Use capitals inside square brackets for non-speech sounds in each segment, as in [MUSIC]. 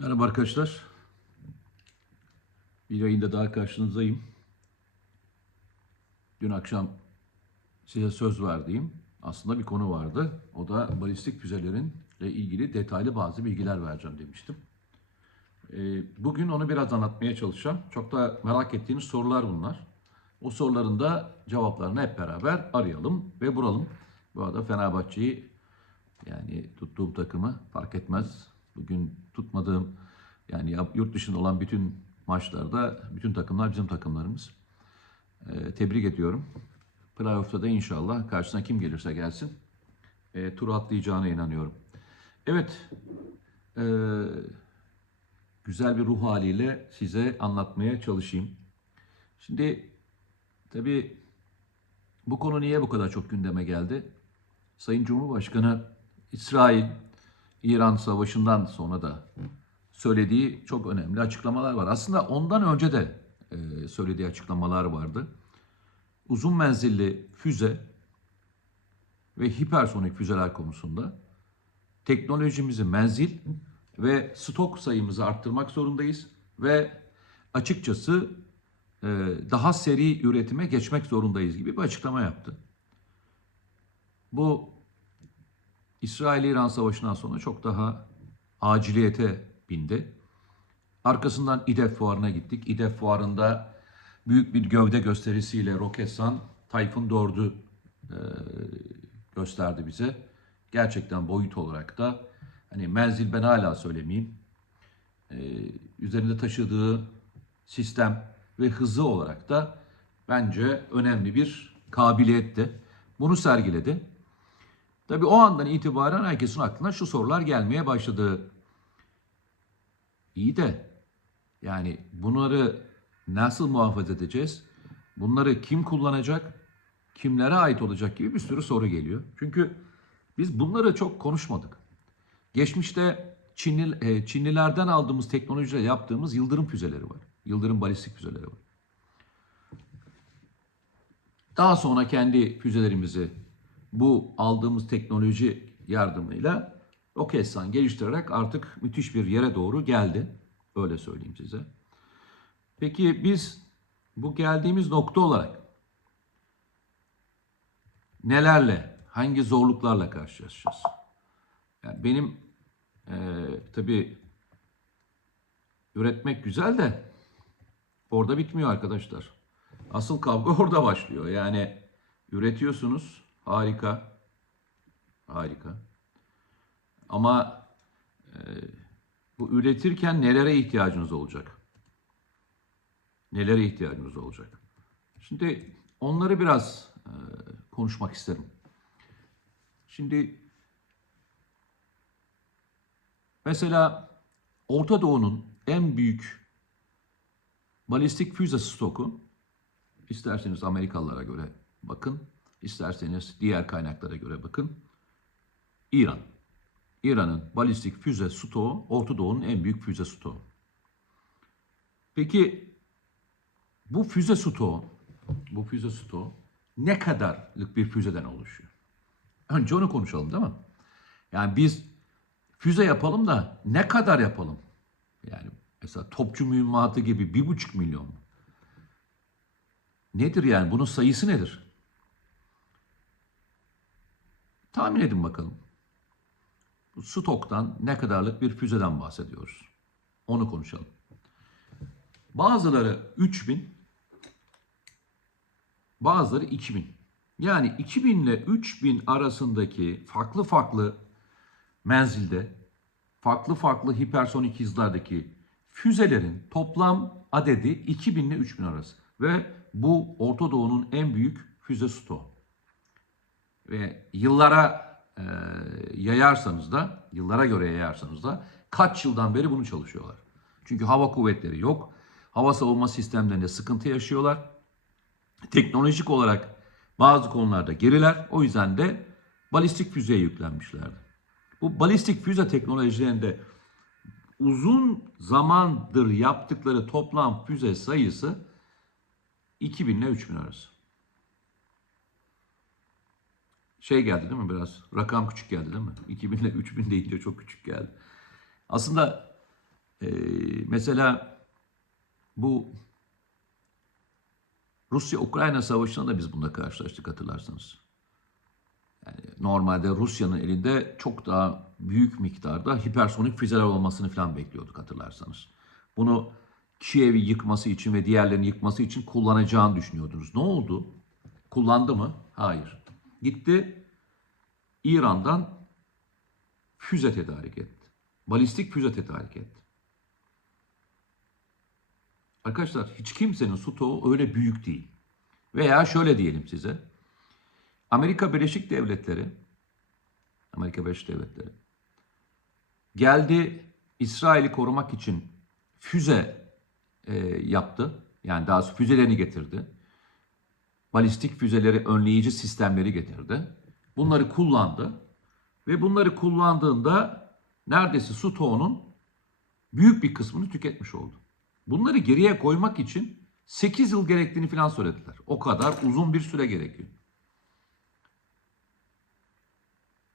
Merhaba arkadaşlar. Bir yayında daha karşınızdayım. Dün akşam size söz verdiğim aslında bir konu vardı. O da balistik füzelerin ile ilgili detaylı bazı bilgiler vereceğim demiştim. Ee, Bugün onu biraz anlatmaya çalışacağım. Çok da merak ettiğiniz sorular bunlar. O soruların da cevaplarını hep beraber arayalım ve bulalım. Bu arada Fenerbahçe'yi yani tuttuğum takımı fark etmez. Bugün tutmadığım yani yurt dışında olan bütün maçlarda bütün takımlar bizim takımlarımız. Ee, tebrik ediyorum. Playoff'ta da inşallah karşısına kim gelirse gelsin e, turu atlayacağına inanıyorum. Evet, e, güzel bir ruh haliyle size anlatmaya çalışayım. Şimdi tabii bu konu niye bu kadar çok gündeme geldi? Sayın Cumhurbaşkanı İsrail İran savaşından sonra da söylediği çok önemli açıklamalar var. Aslında ondan önce de e, söylediği açıklamalar vardı. Uzun menzilli füze ve hipersonik füzeler konusunda teknolojimizi menzil ve stok sayımızı arttırmak zorundayız ve açıkçası e, daha seri üretime geçmek zorundayız gibi bir açıklama yaptı. Bu İsrail-İran savaşından sonra çok daha aciliyete bindi. Arkasından İDEF fuarına gittik. İDEF fuarında büyük bir gövde gösterisiyle Roketsan Tayfun 4'ü e, gösterdi bize. Gerçekten boyut olarak da hani menzil ben hala söylemeyeyim. E, üzerinde taşıdığı sistem ve hızı olarak da bence önemli bir kabiliyetti. Bunu sergiledi. Tabii o andan itibaren herkesin aklına şu sorular gelmeye başladı. İyi de yani bunları nasıl muhafaza edeceğiz? Bunları kim kullanacak? Kimlere ait olacak gibi bir sürü soru geliyor. Çünkü biz bunları çok konuşmadık. Geçmişte Çinli, e, Çinlilerden aldığımız teknolojiyle yaptığımız yıldırım füzeleri var. Yıldırım balistik füzeleri var. Daha sonra kendi füzelerimizi bu aldığımız teknoloji yardımıyla Roketsan geliştirerek artık müthiş bir yere doğru geldi. Öyle söyleyeyim size. Peki biz bu geldiğimiz nokta olarak nelerle, hangi zorluklarla karşılaşacağız? Yani benim eee tabii üretmek güzel de orada bitmiyor arkadaşlar. Asıl kavga [LAUGHS] orada başlıyor. Yani üretiyorsunuz, harika, harika. Ama e, bu üretirken nelere ihtiyacınız olacak? Nelere ihtiyacınız olacak? Şimdi onları biraz e, konuşmak isterim. Şimdi mesela Orta Doğu'nun en büyük balistik füze stoku isterseniz Amerikalılara göre bakın, isterseniz diğer kaynaklara göre bakın. İran. İran'ın balistik füze stoğu Orta Doğu'nun en büyük füze stoğu. Peki bu füze stoğu, bu füze stoğu ne kadarlık bir füzeden oluşuyor? Önce onu konuşalım değil mi? Yani biz füze yapalım da ne kadar yapalım? Yani mesela topçu mühimmatı gibi bir buçuk milyon mu? Nedir yani? Bunun sayısı nedir? Tahmin edin bakalım. Bu stoktan ne kadarlık bir füzeden bahsediyoruz? Onu konuşalım. Bazıları 3000, bazıları 2000. Yani 2000 ile 3000 arasındaki farklı farklı menzilde, farklı farklı hipersonik hızlardaki füzelerin toplam adedi 2000 ile 3000 arası. Ve bu Orta Doğu'nun en büyük füze stoğu. Ve yıllara e, yayarsanız da, yıllara göre yayarsanız da kaç yıldan beri bunu çalışıyorlar. Çünkü hava kuvvetleri yok. Hava savunma sistemlerinde sıkıntı yaşıyorlar. Teknolojik olarak bazı konularda geriler. O yüzden de balistik füzeye yüklenmişlerdi. Bu balistik füze teknolojilerinde uzun zamandır yaptıkları toplam füze sayısı 2000 ile 3000 arası. Şey geldi değil mi biraz? Rakam küçük geldi değil mi? 2000 ile 3000 deyince çok küçük geldi. Aslında Ee, mesela bu Rusya-Ukrayna savaşında da biz bununla karşılaştık hatırlarsanız. Yani normalde Rusya'nın elinde çok daha büyük miktarda hipersonik füzeler olmasını falan bekliyorduk hatırlarsanız. Bunu Kiev'i yıkması için ve diğerlerini yıkması için kullanacağını düşünüyordunuz. Ne oldu? Kullandı mı? Hayır. Gitti İran'dan füze tedarik etti. Balistik füze tedarik etti. Arkadaşlar hiç kimsenin stoğu öyle büyük değil. Veya şöyle diyelim size. Amerika Birleşik Devletleri Amerika Birleşik Devletleri geldi İsrail'i korumak için füze e, yaptı. Yani daha füzelerini getirdi. Balistik füzeleri önleyici sistemleri getirdi. Bunları kullandı. Ve bunları kullandığında neredeyse stoğunun büyük bir kısmını tüketmiş oldu. Bunları geriye koymak için 8 yıl gerektiğini falan söylediler. O kadar uzun bir süre gerekiyor.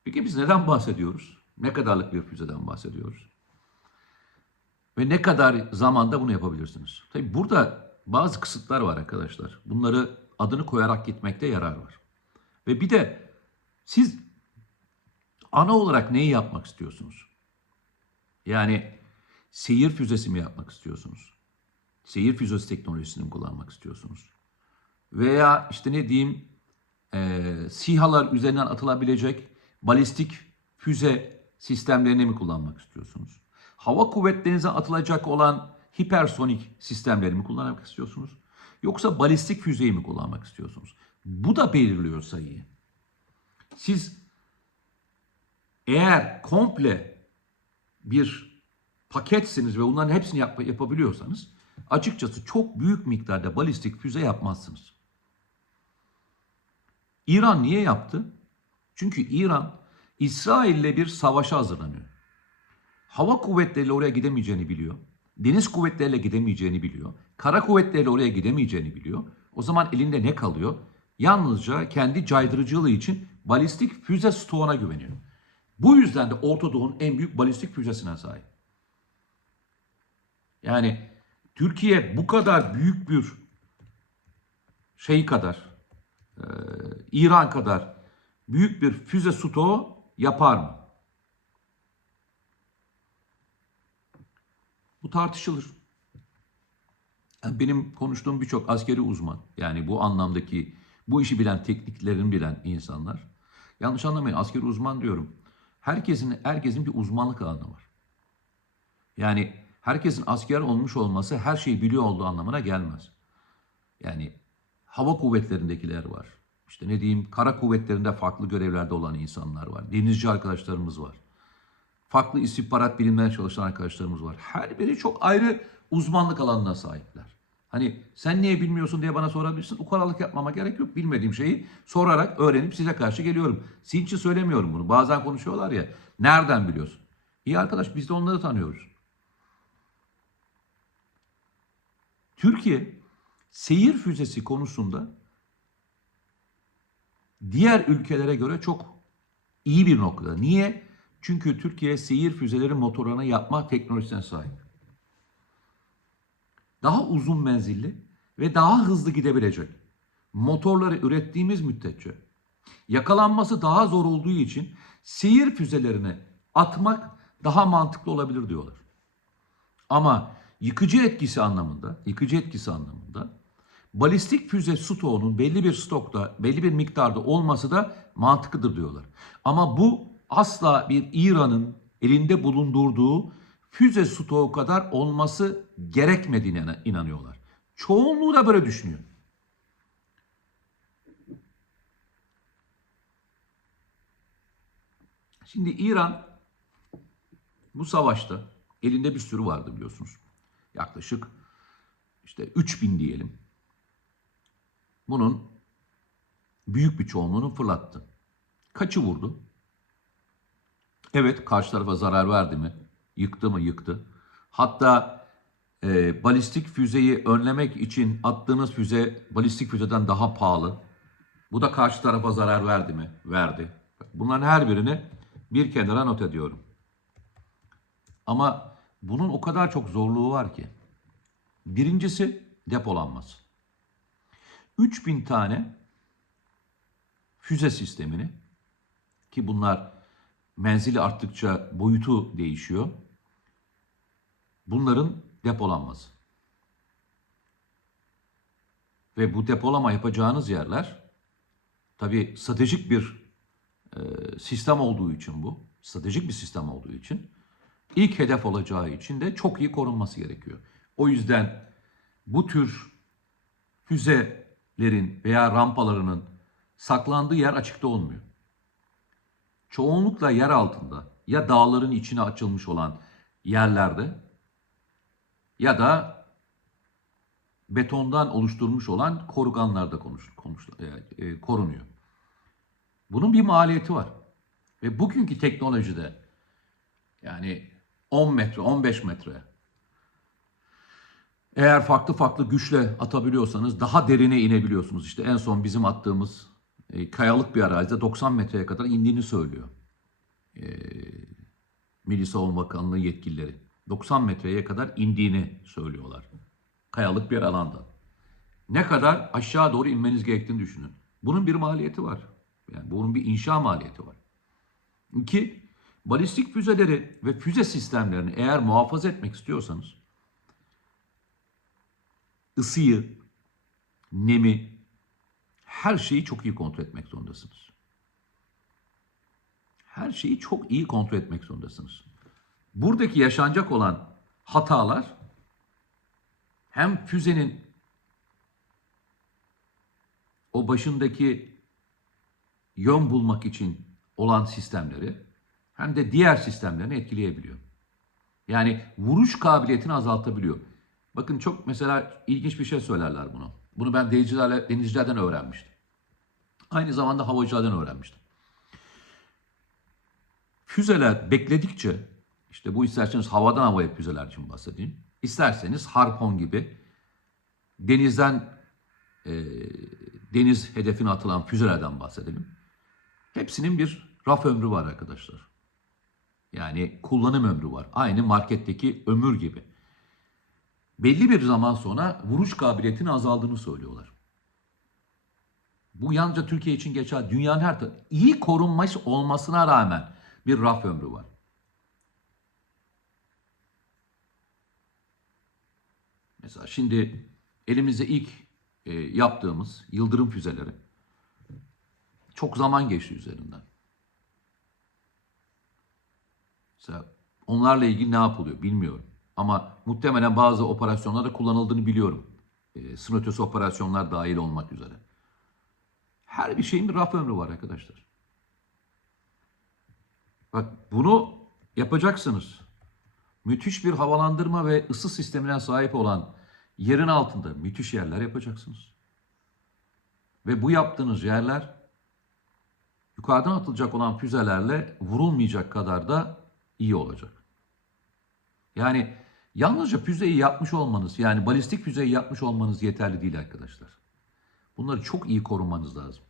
Peki biz neden bahsediyoruz? Ne kadarlık bir füzeden bahsediyoruz? Ve ne kadar zamanda bunu yapabilirsiniz? Tabii burada bazı kısıtlar var arkadaşlar. Bunları adını koyarak gitmekte yarar var. Ve bir de siz ana olarak neyi yapmak istiyorsunuz? Yani seyir füzesi mi yapmak istiyorsunuz? Seyir füzesi teknolojisini mi kullanmak istiyorsunuz? Veya işte ne diyeyim e, SİHA'lar üzerinden atılabilecek balistik füze sistemlerini mi kullanmak istiyorsunuz? Hava kuvvetlerinize atılacak olan hipersonik sistemleri mi kullanmak istiyorsunuz? Yoksa balistik füzeyi mi kullanmak istiyorsunuz? Bu da belirliyor sayıyı. Siz eğer komple bir paketsiniz ve bunların hepsini yap- yapabiliyorsanız açıkçası çok büyük miktarda balistik füze yapmazsınız. İran niye yaptı? Çünkü İran İsrail'le bir savaşa hazırlanıyor. Hava kuvvetleriyle oraya gidemeyeceğini biliyor. Deniz kuvvetleriyle gidemeyeceğini biliyor. Kara kuvvetleriyle oraya gidemeyeceğini biliyor. O zaman elinde ne kalıyor? Yalnızca kendi caydırıcılığı için balistik füze stoğuna güveniyor. Bu yüzden de Orta Doğu'nun en büyük balistik füzesine sahip. Yani Türkiye bu kadar büyük bir şey kadar, e, İran kadar büyük bir füze stoğu yapar mı? Bu tartışılır. Yani benim konuştuğum birçok askeri uzman, yani bu anlamdaki bu işi bilen, tekniklerini bilen insanlar, yanlış anlamayın askeri uzman diyorum. Herkesin herkesin bir uzmanlık alanı var. Yani herkesin asker olmuş olması her şeyi biliyor olduğu anlamına gelmez. Yani hava kuvvetlerindekiler var. İşte ne diyeyim kara kuvvetlerinde farklı görevlerde olan insanlar var. Denizci arkadaşlarımız var. Farklı istihbarat bilimlerine çalışan arkadaşlarımız var. Her biri çok ayrı uzmanlık alanına sahipler. Hani sen niye bilmiyorsun diye bana sorabilirsin. Ukalalık yapmama gerek yok. Bilmediğim şeyi sorarak öğrenip size karşı geliyorum. Sizin için söylemiyorum bunu. Bazen konuşuyorlar ya. Nereden biliyorsun? İyi arkadaş biz de onları tanıyoruz. Türkiye seyir füzesi konusunda diğer ülkelere göre çok iyi bir noktada. Niye? Çünkü Türkiye seyir füzeleri motorlarını yapma teknolojisine sahip. Daha uzun menzilli ve daha hızlı gidebilecek motorları ürettiğimiz müddetçe yakalanması daha zor olduğu için seyir füzelerini atmak daha mantıklı olabilir diyorlar. Ama yıkıcı etkisi anlamında, yıkıcı etkisi anlamında balistik füze stoğunun belli bir stokta, belli bir miktarda olması da mantıklıdır diyorlar. Ama bu asla bir İran'ın elinde bulundurduğu füze stoğu kadar olması gerekmediğine inanıyorlar. Çoğunluğu da böyle düşünüyor. Şimdi İran bu savaşta elinde bir sürü vardı biliyorsunuz. Yaklaşık işte 3000 diyelim. Bunun büyük bir çoğunluğunu fırlattı. Kaçı vurdu? Evet karşı tarafa zarar verdi mi? Yıktı mı? Yıktı. Hatta e, balistik füzeyi önlemek için attığınız füze balistik füzeden daha pahalı. Bu da karşı tarafa zarar verdi mi? Verdi. Bunların her birini bir kenara not ediyorum. Ama bunun o kadar çok zorluğu var ki. Birincisi depolanması. 3000 tane füze sistemini ki bunlar menzili arttıkça boyutu değişiyor. Bunların depolanması. Ve bu depolama yapacağınız yerler tabii stratejik bir e, sistem olduğu için bu, stratejik bir sistem olduğu için ilk hedef olacağı için de çok iyi korunması gerekiyor. O yüzden bu tür füzelerin veya rampalarının saklandığı yer açıkta olmuyor. Çoğunlukla yer altında ya dağların içine açılmış olan yerlerde ya da betondan oluşturulmuş olan koruganlarda konuş, konuş, e, e, korunuyor. Bunun bir maliyeti var. Ve bugünkü teknolojide yani 10 metre, 15 metre eğer farklı farklı güçle atabiliyorsanız daha derine inebiliyorsunuz. İşte en son bizim attığımız e, kayalık bir arazide 90 metreye kadar indiğini söylüyor. E, Milli Savunma Bakanlığı yetkilileri. 90 metreye kadar indiğini söylüyorlar. Kayalık bir alanda. Ne kadar aşağı doğru inmeniz gerektiğini düşünün. Bunun bir maliyeti var. Yani bunun bir inşa maliyeti var. İki, balistik füzeleri ve füze sistemlerini eğer muhafaza etmek istiyorsanız ısıyı, nemi, her şeyi çok iyi kontrol etmek zorundasınız. Her şeyi çok iyi kontrol etmek zorundasınız. Buradaki yaşanacak olan hatalar hem füzenin o başındaki yön bulmak için olan sistemleri hem de diğer sistemlerini etkileyebiliyor. Yani vuruş kabiliyetini azaltabiliyor. Bakın çok mesela ilginç bir şey söylerler bunu. Bunu ben denizcilerle, denizcilerden öğrenmiştim. Aynı zamanda havacılardan öğrenmiştim. Füzeler bekledikçe, işte bu isterseniz havadan havaya füzeler için bahsedeyim. İsterseniz harpon gibi denizden e, deniz hedefine atılan füzelerden bahsedelim. Hepsinin bir raf ömrü var arkadaşlar. Yani kullanım ömrü var. Aynı marketteki ömür gibi. Belli bir zaman sonra vuruş kabiliyetinin azaldığını söylüyorlar. Bu yalnızca Türkiye için geçer. Dünyanın her tarafı iyi korunmuş olmasına rağmen bir raf ömrü var. Mesela şimdi elimizde ilk e, yaptığımız yıldırım füzeleri çok zaman geçti üzerinden. Mesela onlarla ilgili ne yapılıyor bilmiyorum. Ama muhtemelen bazı operasyonlarda kullanıldığını biliyorum. E, sınır operasyonlar dahil olmak üzere. Her bir şeyin bir raf ömrü var arkadaşlar. Bak bunu yapacaksınız. Müthiş bir havalandırma ve ısı sistemine sahip olan yerin altında müthiş yerler yapacaksınız. Ve bu yaptığınız yerler yukarıdan atılacak olan füzelerle vurulmayacak kadar da iyi olacak. Yani yalnızca füzeyi yapmış olmanız, yani balistik füzeyi yapmış olmanız yeterli değil arkadaşlar. Bunları çok iyi korumanız lazım.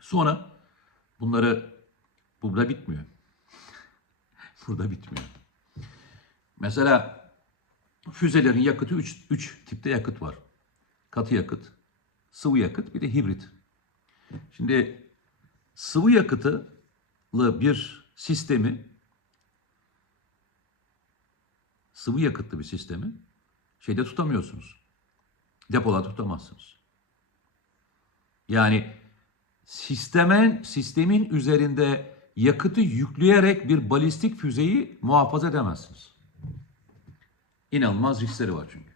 Sonra bunları burada bitmiyor. [LAUGHS] burada bitmiyor. Mesela füzelerin yakıtı 3 tipte yakıt var. Katı yakıt, sıvı yakıt bir de hibrit. Şimdi sıvı yakıtlı bir sistemi sıvı yakıtlı bir sistemi şeyde tutamıyorsunuz. Depoda tutamazsınız. Yani sistemin sistemin üzerinde yakıtı yükleyerek bir balistik füzeyi muhafaza edemezsiniz. İnanılmaz riskleri var çünkü.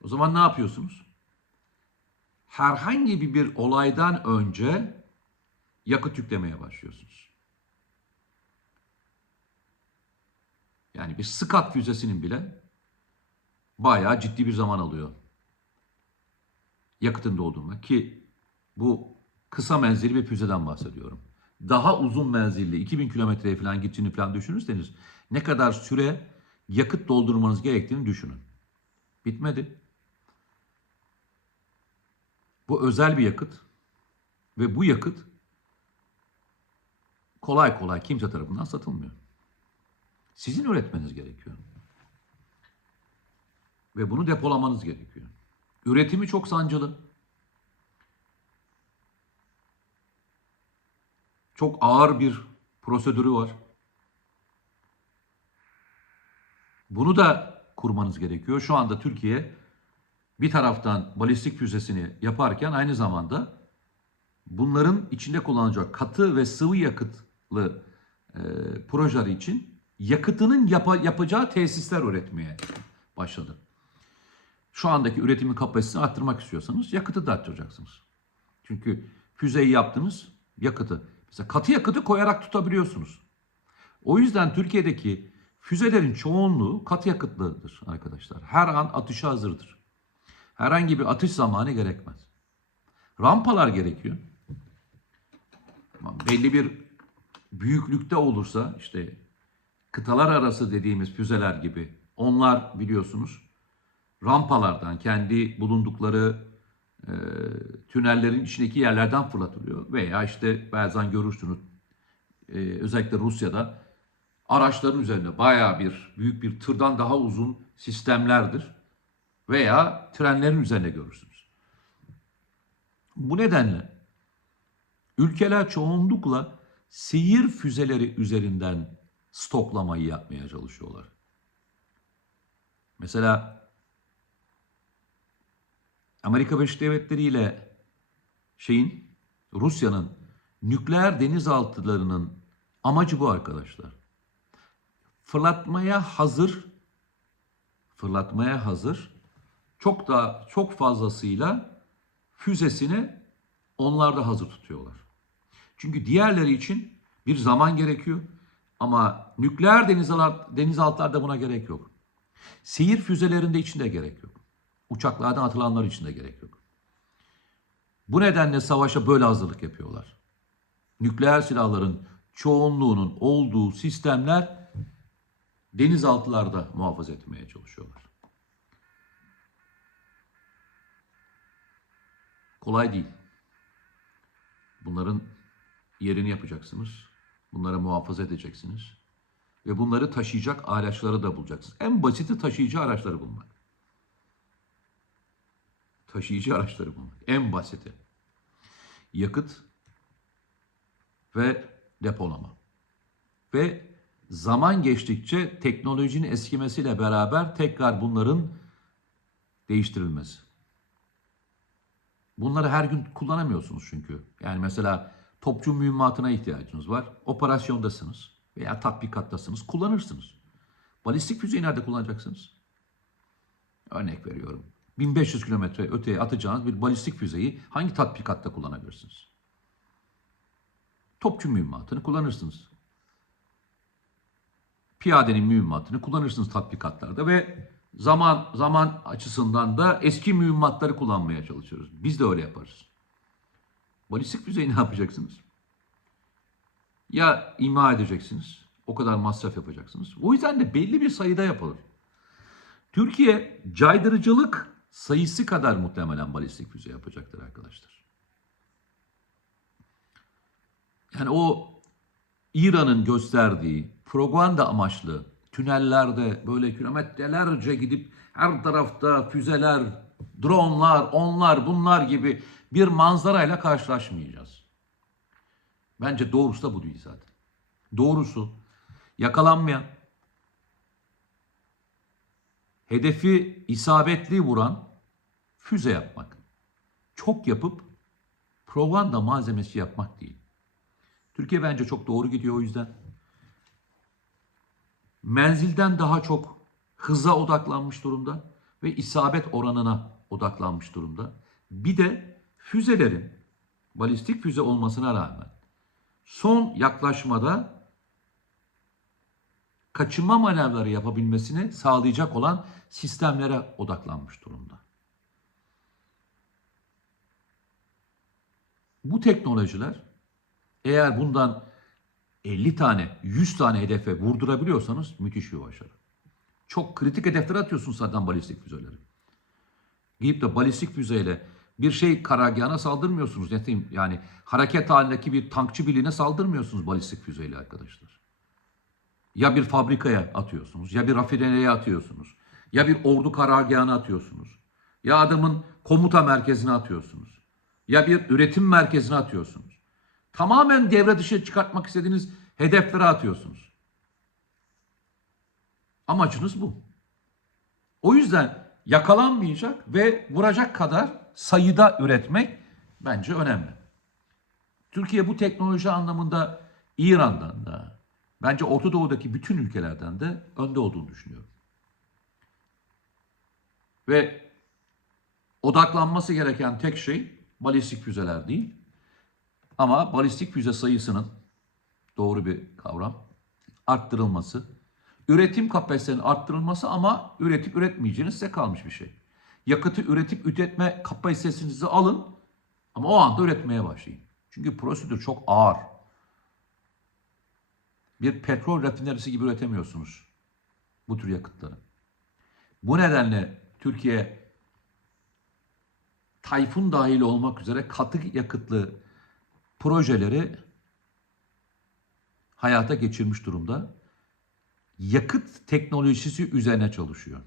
O zaman ne yapıyorsunuz? Herhangi bir olaydan önce yakıt yüklemeye başlıyorsunuz. Yani bir Scud füzesinin bile bayağı ciddi bir zaman alıyor. Yakıtın doldurma ki bu kısa menzilli bir füzeden bahsediyorum. Daha uzun menzilli 2000 kilometreye falan gittiğini falan düşünürseniz ne kadar süre yakıt doldurmanız gerektiğini düşünün. Bitmedi. Bu özel bir yakıt ve bu yakıt kolay kolay kimse tarafından satılmıyor. Sizin üretmeniz gerekiyor. Ve bunu depolamanız gerekiyor. Üretimi çok sancılı. Çok ağır bir prosedürü var. Bunu da kurmanız gerekiyor. Şu anda Türkiye bir taraftan balistik füzesini yaparken aynı zamanda bunların içinde kullanılacak katı ve sıvı yakıtlı e, projeler için yakıtının yapa- yapacağı tesisler üretmeye başladı. Şu andaki üretimin kapasitesini arttırmak istiyorsanız yakıtı da arttıracaksınız. Çünkü füzeyi yaptınız, yakıtı. Mesela katı yakıtı koyarak tutabiliyorsunuz. O yüzden Türkiye'deki füzelerin çoğunluğu katı yakıtlıdır arkadaşlar. Her an atışa hazırdır. Herhangi bir atış zamanı gerekmez. Rampalar gerekiyor. Belli bir büyüklükte olursa işte kıtalar arası dediğimiz füzeler gibi onlar biliyorsunuz rampalardan kendi bulundukları e, tünellerin içindeki yerlerden fırlatılıyor. Veya işte bazen görürsünüz e, özellikle Rusya'da araçların üzerinde bayağı bir büyük bir tırdan daha uzun sistemlerdir. Veya trenlerin üzerinde görürsünüz. Bu nedenle ülkeler çoğunlukla seyir füzeleri üzerinden stoklamayı yapmaya çalışıyorlar. Mesela Amerika Birleşik Devletleri ile şeyin Rusya'nın nükleer denizaltılarının amacı bu arkadaşlar. Fırlatmaya hazır fırlatmaya hazır çok da çok fazlasıyla füzesini onlar da hazır tutuyorlar. Çünkü diğerleri için bir zaman gerekiyor ama nükleer denizaltı, denizaltılarda buna gerek yok. Seyir füzelerinde içinde gerek yok. Uçaklardan atılanlar için de gerek yok. Bu nedenle savaşa böyle hazırlık yapıyorlar. Nükleer silahların çoğunluğunun olduğu sistemler denizaltılarda muhafaza etmeye çalışıyorlar. Kolay değil. Bunların yerini yapacaksınız. Bunları muhafaza edeceksiniz. Ve bunları taşıyacak araçları da bulacaksınız. En basiti taşıyıcı araçları bulmak. Taşıyıcı araçları bulmak. En basiti. Yakıt ve depolama. Ve zaman geçtikçe teknolojinin eskimesiyle beraber tekrar bunların değiştirilmesi. Bunları her gün kullanamıyorsunuz çünkü. Yani mesela topçu mühimmatına ihtiyacınız var. Operasyondasınız veya tatbikattasınız. Kullanırsınız. Balistik füzeyi nerede kullanacaksınız? Örnek veriyorum. 1500 kilometre öteye atacağınız bir balistik füzeyi hangi tatbikatta kullanabilirsiniz? Topçu mühimmatını kullanırsınız. Piyadenin mühimmatını kullanırsınız tatbikatlarda ve zaman zaman açısından da eski mühimmatları kullanmaya çalışıyoruz. Biz de öyle yaparız. Balistik füzeyi ne yapacaksınız? Ya imha edeceksiniz, o kadar masraf yapacaksınız. O yüzden de belli bir sayıda yapılır. Türkiye caydırıcılık sayısı kadar muhtemelen balistik füze yapacaktır arkadaşlar. Yani o İran'ın gösterdiği propaganda amaçlı tünellerde böyle kilometrelerce gidip her tarafta füzeler, dronlar, onlar bunlar gibi bir manzarayla karşılaşmayacağız. Bence doğrusu da bu değil zaten. Doğrusu yakalanmayan, hedefi isabetli vuran füze yapmak. Çok yapıp propaganda malzemesi yapmak değil. Türkiye bence çok doğru gidiyor o yüzden. Menzilden daha çok hıza odaklanmış durumda ve isabet oranına odaklanmış durumda. Bir de füzelerin balistik füze olmasına rağmen son yaklaşmada kaçınma manevraları yapabilmesini sağlayacak olan sistemlere odaklanmış durumda. Bu teknolojiler eğer bundan 50 tane, 100 tane hedefe vurdurabiliyorsanız müthiş bir başarı. Çok kritik hedeflere atıyorsunuz zaten balistik füzeleri. Gidip de balistik füzeyle bir şey karargahına saldırmıyorsunuz. Ne diyeyim yani hareket halindeki bir tankçı birliğine saldırmıyorsunuz balistik füzeyle arkadaşlar. Ya bir fabrikaya atıyorsunuz, ya bir rafineriye atıyorsunuz, ya bir ordu karargahına atıyorsunuz, ya adamın komuta merkezine atıyorsunuz, ya bir üretim merkezine atıyorsunuz. Tamamen devre dışı çıkartmak istediğiniz hedeflere atıyorsunuz. Amacınız bu. O yüzden yakalanmayacak ve vuracak kadar sayıda üretmek bence önemli. Türkiye bu teknoloji anlamında İran'dan da bence Orta Doğu'daki bütün ülkelerden de önde olduğunu düşünüyorum. Ve odaklanması gereken tek şey balistik füzeler değil. Ama balistik füze sayısının doğru bir kavram arttırılması, üretim kapasitenin arttırılması ama üretip üretmeyeceğiniz size kalmış bir şey. Yakıtı üretip üretme kapasitesinizi alın ama o anda üretmeye başlayın. Çünkü prosedür çok ağır. Bir petrol rafinerisi gibi üretemiyorsunuz bu tür yakıtları. Bu nedenle Türkiye Tayfun dahil olmak üzere katı yakıtlı projeleri hayata geçirmiş durumda. Yakıt teknolojisi üzerine çalışıyor.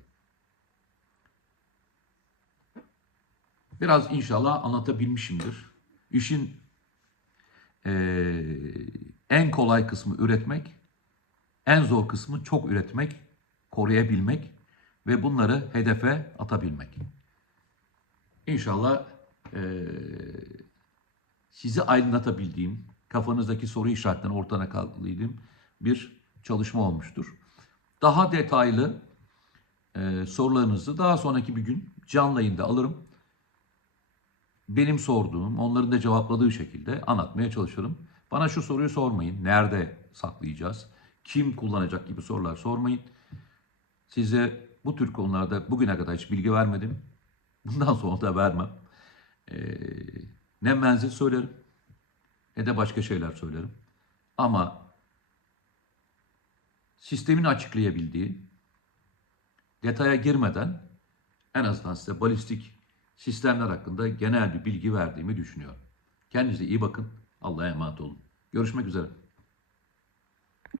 Biraz inşallah anlatabilmişimdir. İşin eee, en kolay kısmı üretmek, en zor kısmı çok üretmek, koruyabilmek ve bunları hedefe atabilmek. İnşallah eee, sizi aydınlatabildiğim, kafanızdaki soru işaretlerini ortadan kaldırdığım bir çalışma olmuştur. Daha detaylı eee, sorularınızı daha sonraki bir gün canlı yayında alırım. Benim sorduğum, onların da cevapladığı şekilde anlatmaya çalışırım. Bana şu soruyu sormayın. Nerede saklayacağız? Kim kullanacak gibi sorular sormayın. Size bu tür konularda bugüne kadar hiç bilgi vermedim. [LAUGHS] Bundan sonra da vermem. Ee, ne menzil söylerim ne de başka şeyler söylerim. Ama sistemin açıklayabildiği, detaya girmeden en azından size balistik sistemler hakkında genel bir bilgi verdiğimi düşünüyorum. Kendinize iyi bakın. Allah'a emanet olun. Görüşmek üzere.